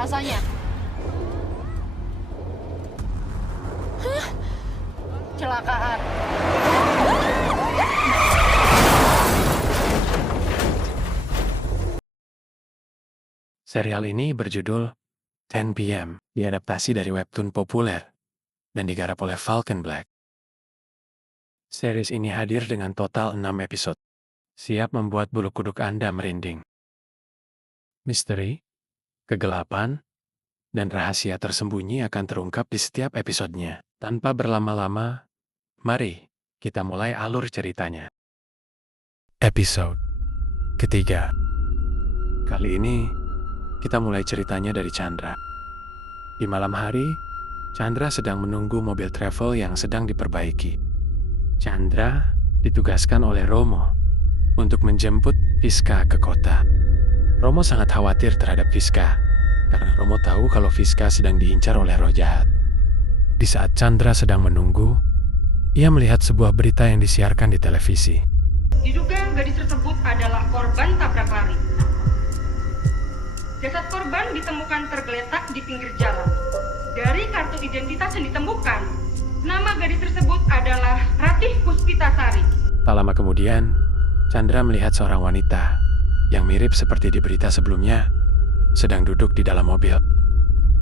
rasanya. Hah? Kecelakaan. Serial ini berjudul 10 PM, diadaptasi dari webtoon populer dan digarap oleh Falcon Black. Series ini hadir dengan total 6 episode, siap membuat bulu kuduk Anda merinding. Misteri, kegelapan, dan rahasia tersembunyi akan terungkap di setiap episodenya. Tanpa berlama-lama, mari kita mulai alur ceritanya. Episode ketiga. Kali ini, kita mulai ceritanya dari Chandra. Di malam hari, Chandra sedang menunggu mobil travel yang sedang diperbaiki. Chandra ditugaskan oleh Romo untuk menjemput Fiska ke kota. Romo sangat khawatir terhadap Fiska, karena Romo tahu kalau Fiska sedang diincar oleh roh jahat. Di saat Chandra sedang menunggu, ia melihat sebuah berita yang disiarkan di televisi. Diduga gadis tersebut adalah korban tabrak lari. Jasad korban ditemukan tergeletak di pinggir jalan. Dari kartu identitas yang ditemukan, nama gadis tersebut adalah Ratih Puspitasari. Tak lama kemudian, Chandra melihat seorang wanita yang mirip seperti di berita sebelumnya sedang duduk di dalam mobil.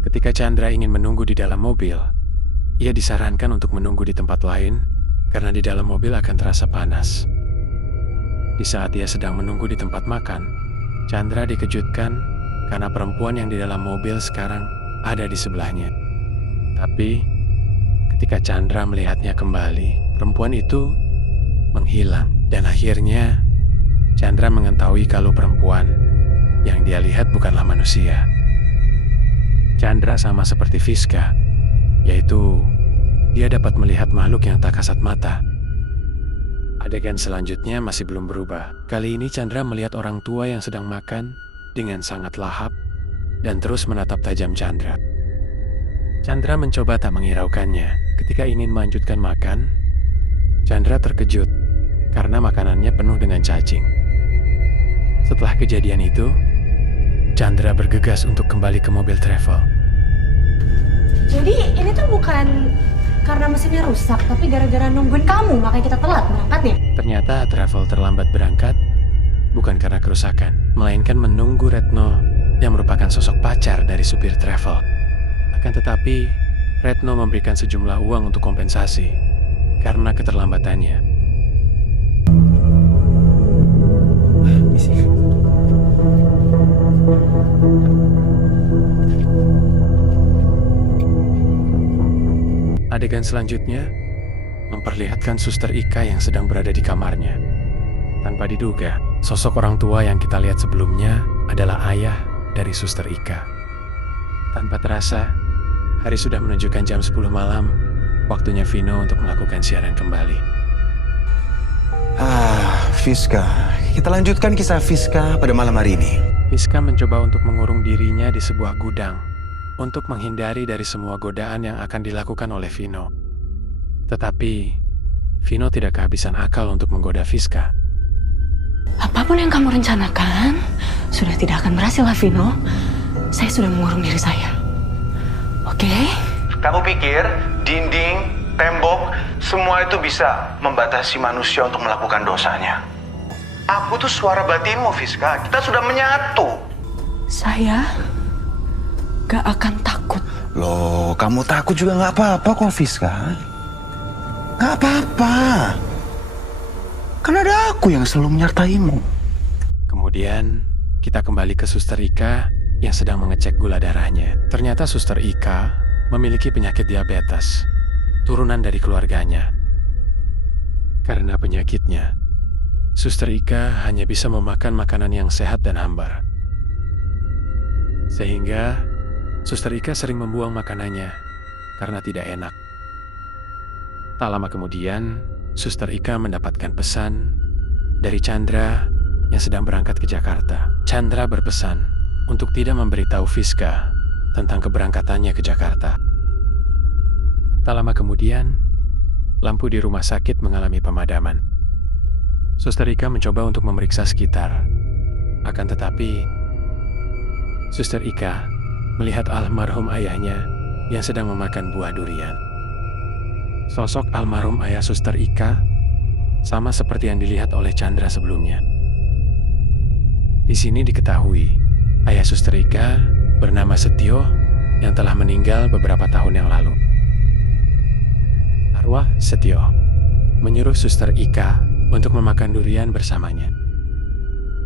Ketika Chandra ingin menunggu di dalam mobil, ia disarankan untuk menunggu di tempat lain karena di dalam mobil akan terasa panas. Di saat ia sedang menunggu di tempat makan, Chandra dikejutkan karena perempuan yang di dalam mobil sekarang ada di sebelahnya. Tapi, ketika Chandra melihatnya kembali, perempuan itu menghilang. Dan akhirnya, Chandra mengetahui kalau perempuan yang dia lihat bukanlah manusia. Chandra sama seperti Fiska, yaitu dia dapat melihat makhluk yang tak kasat mata. Adegan selanjutnya masih belum berubah. Kali ini Chandra melihat orang tua yang sedang makan dengan sangat lahap dan terus menatap tajam Chandra. Chandra mencoba tak menghiraukannya. Ketika ingin melanjutkan makan, Chandra terkejut karena makanannya penuh dengan cacing. Setelah kejadian itu, Chandra bergegas untuk kembali ke mobil travel. Jadi ini tuh bukan karena mesinnya rusak, tapi gara-gara nungguin kamu, makanya kita telat berangkat ya? Ternyata travel terlambat berangkat bukan karena kerusakan, melainkan menunggu Retno yang merupakan sosok pacar dari supir travel. Akan tetapi, Retno memberikan sejumlah uang untuk kompensasi karena keterlambatannya. Adegan selanjutnya memperlihatkan Suster Ika yang sedang berada di kamarnya. Tanpa diduga, sosok orang tua yang kita lihat sebelumnya adalah ayah dari Suster Ika. Tanpa terasa, hari sudah menunjukkan jam 10 malam, waktunya Vino untuk melakukan siaran kembali. Fiska. Kita lanjutkan kisah Fiska pada malam hari ini. Fiska mencoba untuk mengurung dirinya di sebuah gudang untuk menghindari dari semua godaan yang akan dilakukan oleh Vino. Tetapi, Vino tidak kehabisan akal untuk menggoda Fiska. Apapun yang kamu rencanakan, sudah tidak akan berhasil lah, Vino. Saya sudah mengurung diri saya. Oke? Kamu pikir dinding, tembok, semua itu bisa membatasi manusia untuk melakukan dosanya? Aku tuh suara batinmu, Fiska. Kita sudah menyatu. Saya gak akan takut. Loh, kamu takut juga nggak apa-apa kok, Fiska. Nggak apa-apa. Kan ada aku yang selalu menyertaimu. Kemudian, kita kembali ke Suster Ika yang sedang mengecek gula darahnya. Ternyata Suster Ika memiliki penyakit diabetes, turunan dari keluarganya. Karena penyakitnya, Suster Ika hanya bisa memakan makanan yang sehat dan hambar. Sehingga, Suster Ika sering membuang makanannya karena tidak enak. Tak lama kemudian, Suster Ika mendapatkan pesan dari Chandra yang sedang berangkat ke Jakarta. Chandra berpesan untuk tidak memberitahu Fiska tentang keberangkatannya ke Jakarta. Tak lama kemudian, lampu di rumah sakit mengalami pemadaman. Suster Ika mencoba untuk memeriksa sekitar. Akan tetapi, Suster Ika melihat almarhum ayahnya yang sedang memakan buah durian. Sosok almarhum ayah Suster Ika sama seperti yang dilihat oleh Chandra sebelumnya. Di sini diketahui, ayah Suster Ika bernama Setio yang telah meninggal beberapa tahun yang lalu. Arwah Setio menyuruh Suster Ika untuk memakan durian bersamanya.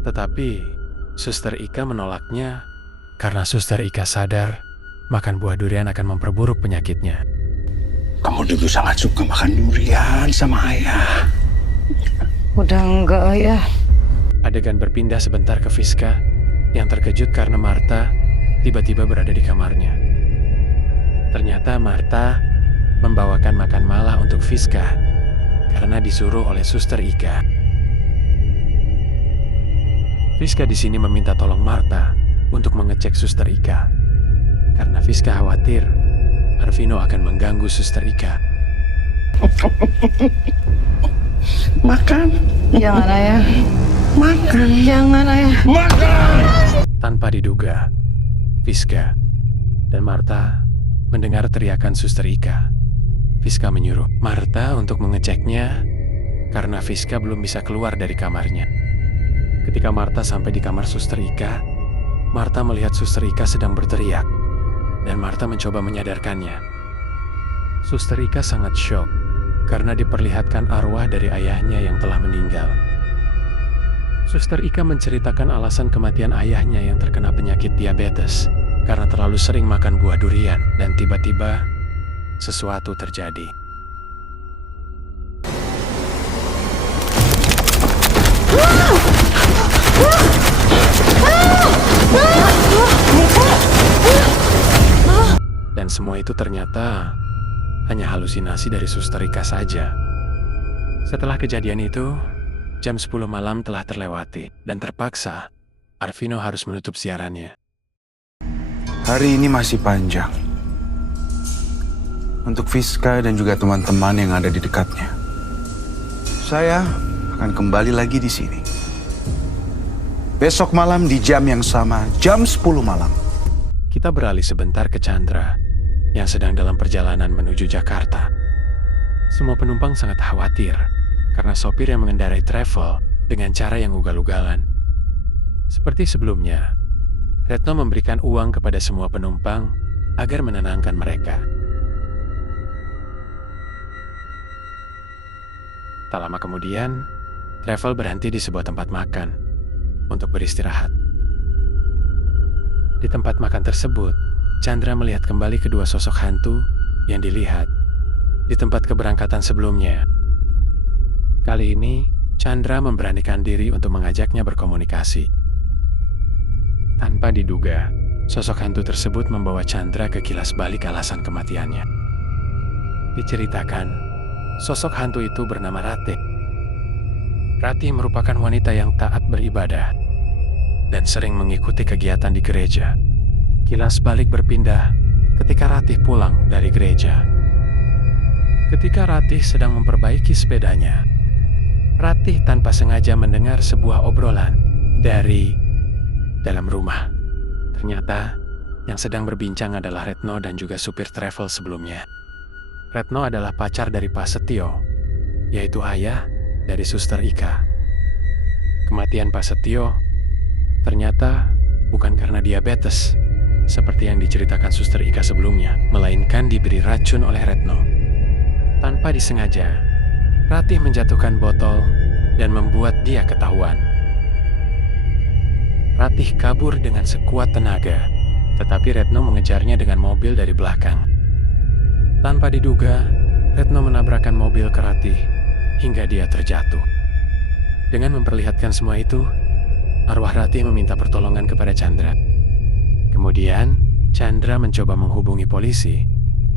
Tetapi Suster Ika menolaknya karena Suster Ika sadar makan buah durian akan memperburuk penyakitnya. Kamu dulu sangat suka makan durian sama ayah. Udah enggak, Ayah. Adegan berpindah sebentar ke Fiska yang terkejut karena Marta tiba-tiba berada di kamarnya. Ternyata Marta membawakan makan malam untuk Fiska karena disuruh oleh Suster Ika. Fiska di sini meminta tolong Marta untuk mengecek Suster Ika karena Fiska khawatir Arvino akan mengganggu Suster Ika. Makan. Jangan, Ayah. Makan. Jangan, Ayah. Makan. Tanpa diduga, Fiska dan Marta mendengar teriakan Suster Ika. Fiska menyuruh Marta untuk mengeceknya karena Fiska belum bisa keluar dari kamarnya. Ketika Marta sampai di kamar Suster Ika, Marta melihat Suster Ika sedang berteriak dan Marta mencoba menyadarkannya. Suster Ika sangat syok karena diperlihatkan arwah dari ayahnya yang telah meninggal. Suster Ika menceritakan alasan kematian ayahnya yang terkena penyakit diabetes karena terlalu sering makan buah durian dan tiba-tiba sesuatu terjadi. Dan semua itu ternyata hanya halusinasi dari Suster Ika saja. Setelah kejadian itu, jam 10 malam telah terlewati dan terpaksa Arvino harus menutup siarannya. Hari ini masih panjang untuk Fiska dan juga teman-teman yang ada di dekatnya. Saya akan kembali lagi di sini. Besok malam di jam yang sama, jam 10 malam. Kita beralih sebentar ke Chandra yang sedang dalam perjalanan menuju Jakarta. Semua penumpang sangat khawatir karena sopir yang mengendarai travel dengan cara yang ugal-ugalan. Seperti sebelumnya, Retno memberikan uang kepada semua penumpang agar menenangkan mereka. Tak lama kemudian, travel berhenti di sebuah tempat makan untuk beristirahat. Di tempat makan tersebut, Chandra melihat kembali kedua sosok hantu yang dilihat di tempat keberangkatan sebelumnya. Kali ini, Chandra memberanikan diri untuk mengajaknya berkomunikasi. Tanpa diduga, sosok hantu tersebut membawa Chandra ke kilas balik alasan kematiannya. Diceritakan, sosok hantu itu bernama Ratih. Ratih merupakan wanita yang taat beribadah dan sering mengikuti kegiatan di gereja. Kilas balik berpindah ketika Ratih pulang dari gereja. Ketika Ratih sedang memperbaiki sepedanya, Ratih tanpa sengaja mendengar sebuah obrolan dari dalam rumah. Ternyata yang sedang berbincang adalah Retno dan juga supir travel sebelumnya. Retno adalah pacar dari Pak Setio, yaitu ayah dari Suster Ika. Kematian Pak Setio ternyata bukan karena diabetes, seperti yang diceritakan Suster Ika sebelumnya, melainkan diberi racun oleh Retno. Tanpa disengaja, Ratih menjatuhkan botol dan membuat dia ketahuan. Ratih kabur dengan sekuat tenaga, tetapi Retno mengejarnya dengan mobil dari belakang. Tanpa diduga, Retno menabrakkan mobil ke Ratih hingga dia terjatuh. Dengan memperlihatkan semua itu, arwah Ratih meminta pertolongan kepada Chandra. Kemudian, Chandra mencoba menghubungi polisi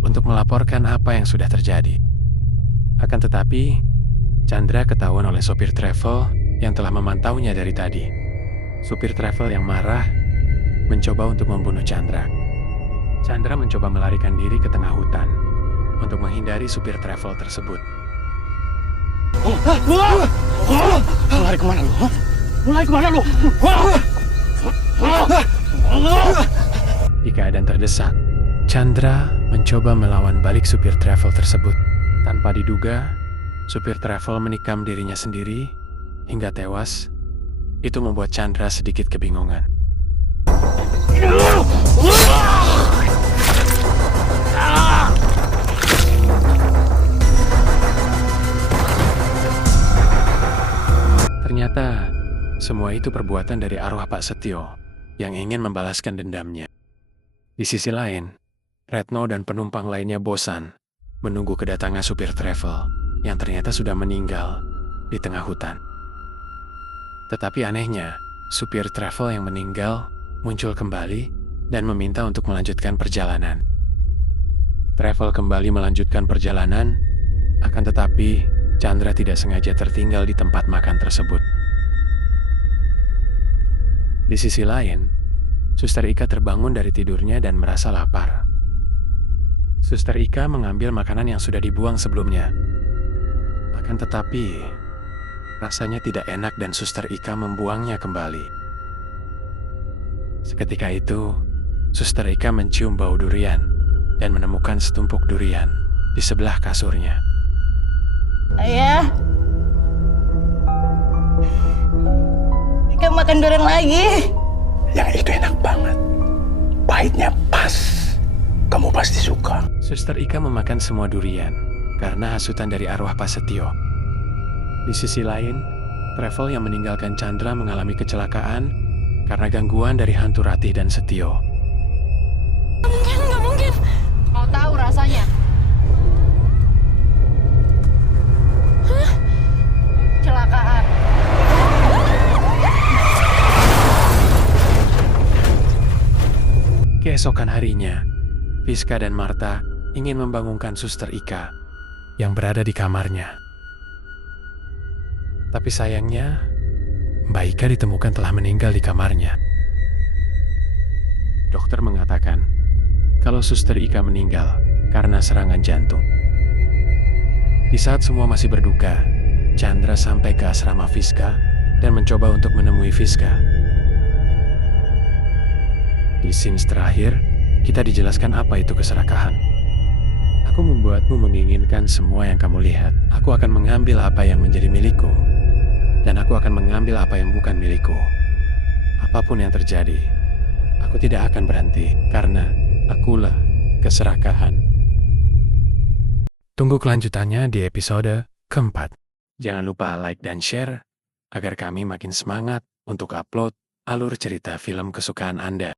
untuk melaporkan apa yang sudah terjadi. Akan tetapi, Chandra ketahuan oleh sopir travel yang telah memantaunya dari tadi. Supir travel yang marah mencoba untuk membunuh Chandra. Chandra mencoba melarikan diri ke tengah hutan untuk menghindari supir travel tersebut. Lari kemana lu? Mulai kemana lu? Di keadaan terdesak, Chandra mencoba melawan balik supir travel tersebut. Tanpa diduga, supir travel menikam dirinya sendiri hingga tewas. Itu membuat Chandra sedikit kebingungan. Ternyata, semua itu perbuatan dari arwah Pak Setio yang ingin membalaskan dendamnya. Di sisi lain, Retno dan penumpang lainnya bosan menunggu kedatangan supir travel yang ternyata sudah meninggal di tengah hutan. Tetapi anehnya, supir travel yang meninggal muncul kembali dan meminta untuk melanjutkan perjalanan. Travel kembali melanjutkan perjalanan, akan tetapi Chandra tidak sengaja tertinggal di tempat makan tersebut. Di sisi lain, Suster Ika terbangun dari tidurnya dan merasa lapar. Suster Ika mengambil makanan yang sudah dibuang sebelumnya. Akan tetapi, rasanya tidak enak dan Suster Ika membuangnya kembali. Seketika itu, Suster Ika mencium bau durian dan menemukan setumpuk durian di sebelah kasurnya. Ayah. Ika makan durian lagi. Yang itu enak banget. Pahitnya pas. Kamu pasti suka. Suster Ika memakan semua durian karena hasutan dari arwah Pak Setio. Di sisi lain, travel yang meninggalkan Chandra mengalami kecelakaan karena gangguan dari hantu Ratih dan Setio. Nggak mungkin. Mau tahu rasanya? Kecelakaan. Keesokan harinya, Fiska dan Marta ingin membangunkan Suster Ika yang berada di kamarnya. Tapi sayangnya, Mbak Ika ditemukan telah meninggal di kamarnya. Dokter mengatakan kalau Suster Ika meninggal karena serangan jantung. Di saat semua masih berduka, Chandra sampai ke asrama Fiska dan mencoba untuk menemui Fiska. Di scenes terakhir, kita dijelaskan apa itu keserakahan. Aku membuatmu menginginkan semua yang kamu lihat. Aku akan mengambil apa yang menjadi milikku. Dan aku akan mengambil apa yang bukan milikku. Apapun yang terjadi, aku tidak akan berhenti. Karena akulah keserakahan. Tunggu kelanjutannya di episode keempat. Jangan lupa like dan share, agar kami makin semangat untuk upload alur cerita film kesukaan Anda.